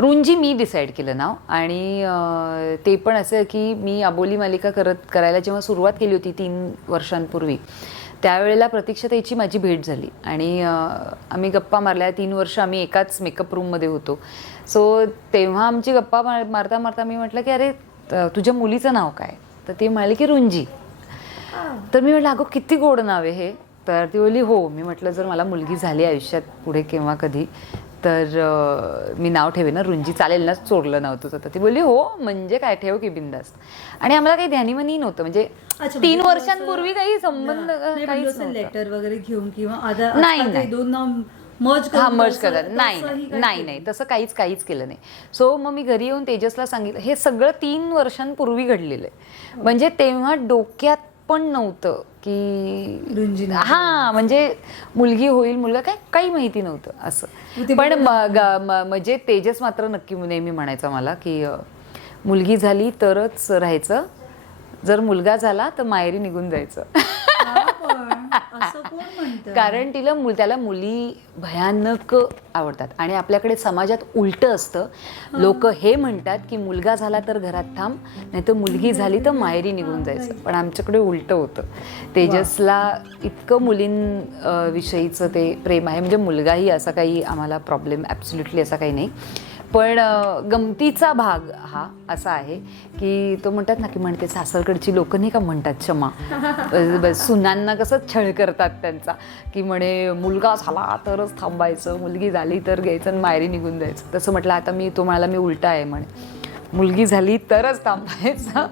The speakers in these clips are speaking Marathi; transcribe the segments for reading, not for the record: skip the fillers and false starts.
रुंजी मी डिसाईड केलं नाव. आणि ते पण असं की मी अबोली मालिका करायला जेव्हा सुरुवात केली होती 3 वर्षांपूर्वी, त्यावेळेला प्रतीक्षाताईची माझी भेट झाली आणि आम्ही गप्पा मारल्या. 3 वर्ष आम्ही एकाच मेकअप रूममध्ये होतो. सो तेव्हा आमची गप्पा मारता मारता मी म्हटलं की अरे तुझ्या मुलीचं नाव काय? तर ती म्हणाली की रुंजी. तर मी म्हटलं अगं किती गोड नाव आहे हे. तर ती बोलली हो. मी म्हटलं जर मला मुलगी झाली आयुष्यात पुढे केव्हा कधी तर मी नाव ठेवेन ना रुंजी, चालेल ना चोरलं नाव तुझं? तर ती बोलली हो म्हणजे काय, ठेव की बिंदास्त. आणि आम्हाला काही ध्यानीमनी नव्हतं, म्हणजे 3 वर्षांपूर्वी काही संबंध काहीच लेटर वगैरे घेऊन किंवा नाही दोन नाव मर्ज करत नाही तसं काहीच केलं नाही. सो मग मी घरी येऊन तेजसला सांगितलं. हे सगळं 3 वर्षांपूर्वी घडलेलं आहे. म्हणजे तेव्हा डोक्यात पण नव्हतं की म्हणजे मुलगी होईल, मुलगा काही माहिती नव्हतं असं. पण म्हणजे तेजस मात्र नक्की नेहमी म्हणायचं मला की मुलगी झाली तरच राहायचं, जर झाला तर माहेरी निघून जायचं. कारण त्याला मुली भयानक आवडतात. आणि आपल्याकडे समाजात उलटं असतं. लोक हे म्हणतात की मुलगा झाला तर घरात थांब, नाही तर मुलगी झाली तर माहेरी निघून जायचं. पण आमच्याकडे उलटं होतं. तेजसला इतकं मुलींविषयीचं ते प्रेम आहे. म्हणजे मुलगाही असा काही आम्हाला प्रॉब्लेम ॲब्सोल्युटली असा काही नाही. पण गमतीचा भाग हा असा आहे की तो म्हणतात ना की म्हणते सासरकडची लोक नाही का म्हणतात क्षमा सुनांना कसं छळ करतात त्यांचा की म्हणे मुलगा झाला तरच थांबायचं, मुलगी झाली तर घ्यायचं आणि माहेरी निघून जायचं. तसं म्हटलं आता तो म्हणाला मी उलटा आहे म्हणे, मुलगी झाली तरच थांबायचं,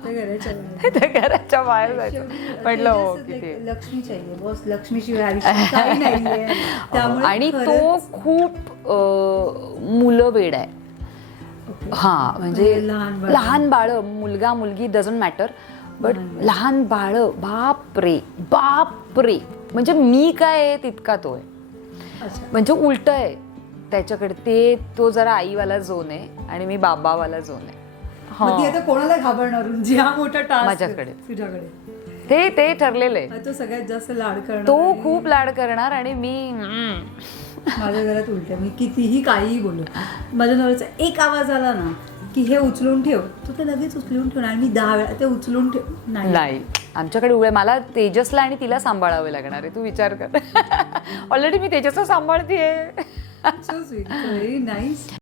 घराच्या बाहेर जायचं. म्हटलं हो किती आणि तो खूप मुलं वेड आहे. हां म्हणजे लहान बाळं, मुलगा मुलगी डझंट मॅटर, बट लहान बाळं बापरे म्हणजे मी काय आहे तितका तो आहे. म्हणजे उलट आहे त्याच्याकडे. तो जरा आईवाला झोन आहे आणि मी बाबावाला झोन आहे. कोणाला घाबरणार हा मोठा टास्क माझ्याकडे तुझ्याकडे ते ठरलेलं आहे. तो सगळ्यात जास्त लाड करणार, तो खूप लाड करणार. आणि मी माझ्या घरात उलट, मी कितीही काहीही बोलू, माझ्या नवऱ्याचा एक आवाज आला ना की हे उचलून ठेव, तू ते लगेच उचलून ठेवणार. मी 10 वेळा ते उचलून ठेव नाही. आमच्याकडे उभे मला तेजसला आणि तिला सांभाळावे लागणार आहे. तू विचार कर. ऑलरेडी मी तेजसला सांभाळतेय. So sweet, very nice.